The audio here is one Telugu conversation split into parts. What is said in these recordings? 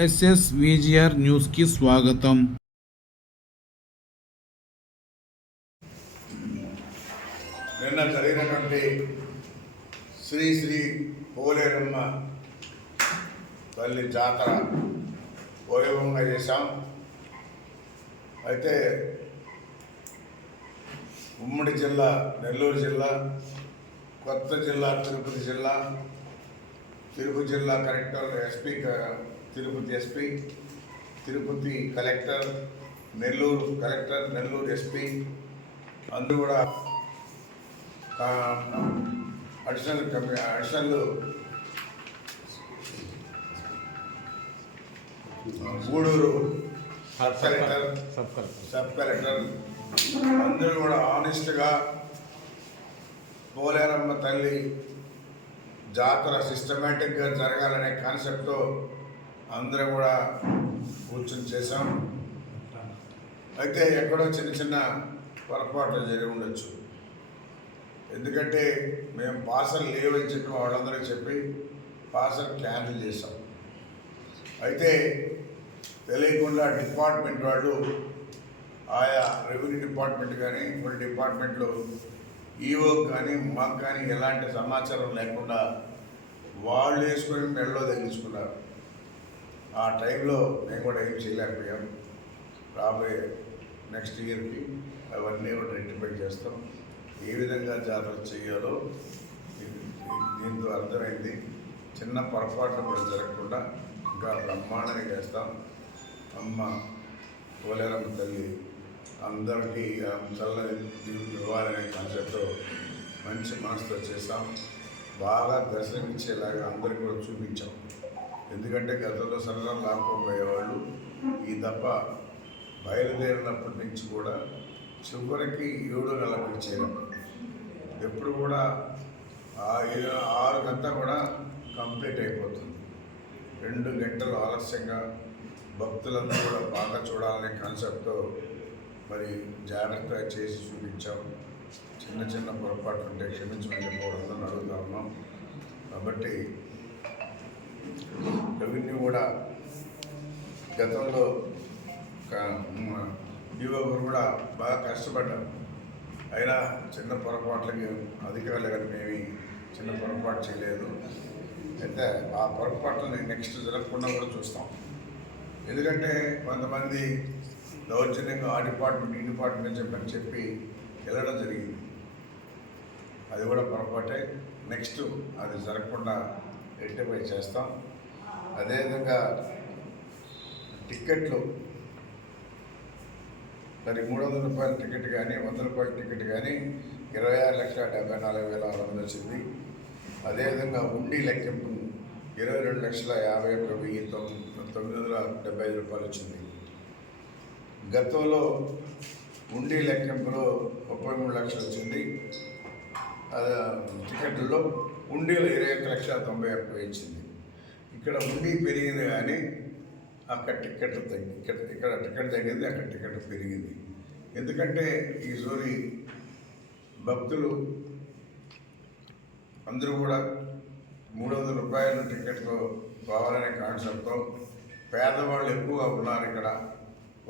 ఎస్ఎస్ విజిఆర్ న్యూస్కి స్వాగతం. నిన్న జరిగినటువంటి శ్రీ శ్రీ పోలేరమ్మ తల్లి జాతర వైభవంగా చేశాం. అయితే ఉమ్మడి జిల్లా నెల్లూరు జిల్లా కొత్త జిల్లా తిరుపతి జిల్లా తిరుపతి జిల్లా collector SP Tirupati SP Tirupati collector Nellore collector Nellore SP అందరూ కూడా additional additional Gudur sub collector sub collector అందరూ కూడా ఆనెస్ట్గా పోలేరమ్మ తల్లి జాతర సిస్టమేటిక్గా జరగాలనే కాన్సెప్ట్తో అందరూ కూడా కూర్చొని చేశాం. అయితే ఎక్కడో చిన్న చిన్న పొరపాట్లు జరిగి ఉండొచ్చు. ఎందుకంటే మేము పార్సల్ లేవని చెప్పి వాళ్ళందరికీ చెప్పి పార్సల్ క్యాన్సిల్ చేసాం అయితే తెలియకుండా డిపార్ట్మెంట్ వాళ్ళు ఆయా రెవెన్యూ డిపార్ట్మెంట్ కానీ కొన్ని డిపార్ట్మెంట్లు ఈఓ కానీ మాకు కానీ ఎలాంటి సమాచారం లేకుండా వాళ్ళు వేసుకొని మెడలో తగ్గించుకున్నారు ఆ టైంలో మేము కూడా ఏం చేయలేకపోయాం. రాబోయే నెక్స్ట్ ఇయర్కి అవన్నీ కూడా రెక్టిఫై చేస్తాం. ఏ విధంగా జాతర చేయాలో దీంతో అర్థమైంది. చిన్న పొరపాట్లు కూడా జరగకుండా ఇంకా బ్రహ్మాండంగా చేస్తాం. అమ్మ పోలేరమ్మ తల్లి అందరికీ చల్లని ఇవ్వాలనే కాన్సెప్ట్తో మంచి మనసుతో చేస్తాం బాగా దర్శనమిచ్చేలాగా అందరికీ కూడా చూపించాం. ఎందుకంటే గతంలో సరదా లాక్కోపోయేవాళ్ళు ఈ దప్ప బయలుదేరినప్పటి నుంచి కూడా చివరికి ఏడు నెలలకు చేరాం. ఎప్పుడు కూడా ఆ ఏ- ఆరు గంట కూడా కంప్లీట్ అయిపోతుంది. రెండు గంటలు ఆలస్యంగా భక్తులందరూ కూడా బాగా చూడాలనే కాన్సెప్ట్తో మరి జాగ్రత్తగా చేసి చూపించాం. చిన్న చిన్న పొరపాట్లు ఉంటే క్షమించమని చెప్పవడం అడుగుతా ఉన్నాం. కాబట్టి రెవెన్యూ కూడా గతంలో యువకులు కూడా బాగా కష్టపడ్డారు. అయినా చిన్న పొరపాట్లకి అధికారులు కానీ మేమి చిన్న పొరపాటు చేయలేదు. అయితే ఆ పొరపాట్లని నెక్స్ట్ జరగకుండా కూడా చూస్తాం. ఎందుకంటే కొంతమంది దౌర్జన్యంగా ఆ డిపార్ట్మెంట్ ఈ డిపార్ట్మెంట్ చెప్పని చెప్పి వెళ్ళడం జరిగింది. అది కూడా పొరపాటే. నెక్స్ట్ అది జరగకుండా రెక్టిఫై చేస్తాం. అదేవిధంగా టిక్కెట్లు మరి మూడు వందల రూపాయల టికెట్ కానీ వంద రూపాయల టికెట్ కానీ ఇరవై ఆరు లక్షల డెబ్బై నాలుగు వేల ఆరు వందలు వచ్చింది. అదేవిధంగా ఉండి లెక్కింపు ఇరవై రెండు లక్షల యాభై ఒక్క వెయ్యి తొమ్మిది తొమ్మిది వందల డెబ్బై ఐదు రూపాయలు వచ్చింది. గతంలో ఉండి లెక్కింపులో ముప్పై మూడు లక్షలు వచ్చింది. అది టికెట్లలో ఉండీలో ఇరవై ఒక్క లక్షల తొంభై ఒక్క వెయ్యి వచ్చింది. ఇక్కడ ఉండి పెరిగింది కానీ అక్కడ టికెట్లు తగ్గి ఇక్కడ ఇక్కడ టికెట్ తగ్గింది అక్కడ టికెట్ పెరిగింది. ఎందుకంటే ఈ సోరి భక్తులు అందరూ కూడా మూడు వందల రూపాయల టికెట్కు కావాలనే కాన్సెప్ట్తో పేదవాళ్ళు ఎక్కువగా ఉన్నారు ఇక్కడ.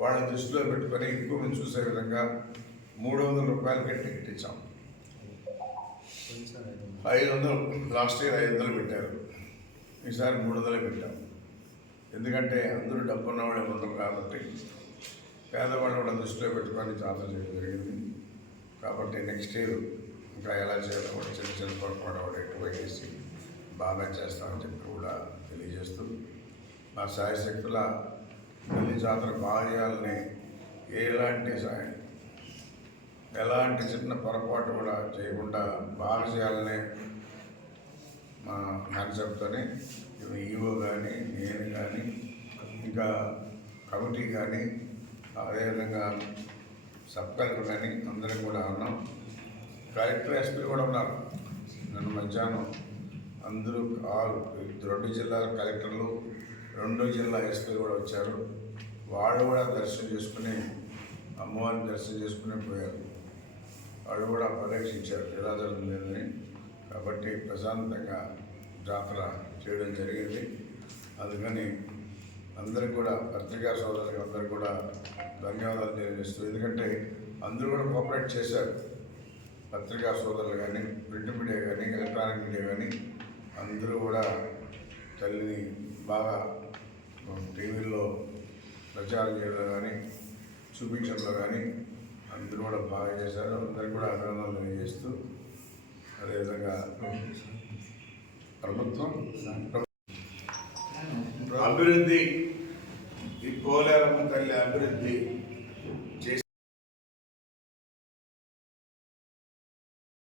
వాళ్ళని దృష్టిలో పెట్టుకొని ఎక్కువ మంది చూసే విధంగా మూడు వందల రూపాయలకి టికెట్ ఇచ్చాం. ఐదు వందలు లాస్ట్ ఇయర్ ఐదు వందలు పెట్టారు. ఈసారి మూడు వందలే పెట్టాం. ఎందుకంటే అందరూ డబ్బు ఉన్నవాళ్ళే ఉన్నారు కాబట్టి పేదవాళ్ళు కూడా దృష్టిలో పెట్టుకొని జాతర చేయడం జరిగింది. కాబట్టి నెక్స్ట్ ఇయర్ ఇంకా ఎలా చేయాలో కూడా చిన్న చిన్న పొరపాటు కూడా ఎక్కువ చేసి బాగా చేస్తామని చెప్పి కూడా తెలియజేస్తూ మా సాయశక్తుల పెళ్ళి జాతర బాగా చేయాలని ఎలాంటి సాయం ఎలాంటి చిన్న పొరపాటు కూడా చేయకుండా బాగా చేయాలనే మా కాన్సెప్ట్తోనే ఈఓ కానీ నేను కానీ ఇంకా కమిటీ కానీ అదేవిధంగా సబ్ కలెక్టర్ కానీ అందరం కూడా ఉన్నాం. కలెక్టర్ ఎస్పీ కూడా ఉన్నారు. నన్ను మధ్యాహ్నం అందరూ ఆరు రెండు జిల్లాల కలెక్టర్లు రెండు జిల్లా ఎస్పీ కూడా వచ్చారు. వాళ్ళు కూడా దర్శనం చేసుకుని అమ్మవారిని దర్శనం చేసుకుని పోయారు. వాళ్ళు కూడా పరీక్షించారు. ఎలా జరుగుతుందని కాబట్టి ప్రశాంతంగా జాతర చేయడం జరిగింది. అందుకని అందరికి కూడా పత్రికా సోదరులకు అందరూ కూడా ధన్యవాదాలు తెలియజేస్తూ ఎందుకంటే అందరూ కూడా కోఆపరేట్ చేశారు. పత్రికా సోదరులు కానీ ప్రింట్ మీడియా కానీ ఎలక్ట్రానిక్ మీడియా కానీ అందరూ కూడా తల్లిని బాగా టీవీల్లో ప్రచారం చేయడం కానీ చూపించడంలో కానీ అందరూ కూడా బాగా చేశారు. అందరికీ కూడా అభినందనలు తెలియజేస్తూ అదేవిధంగా ప్రభుత్వం అభివృద్ధి ఈ పోలేరమ్మ తల్లి అభివృద్ధి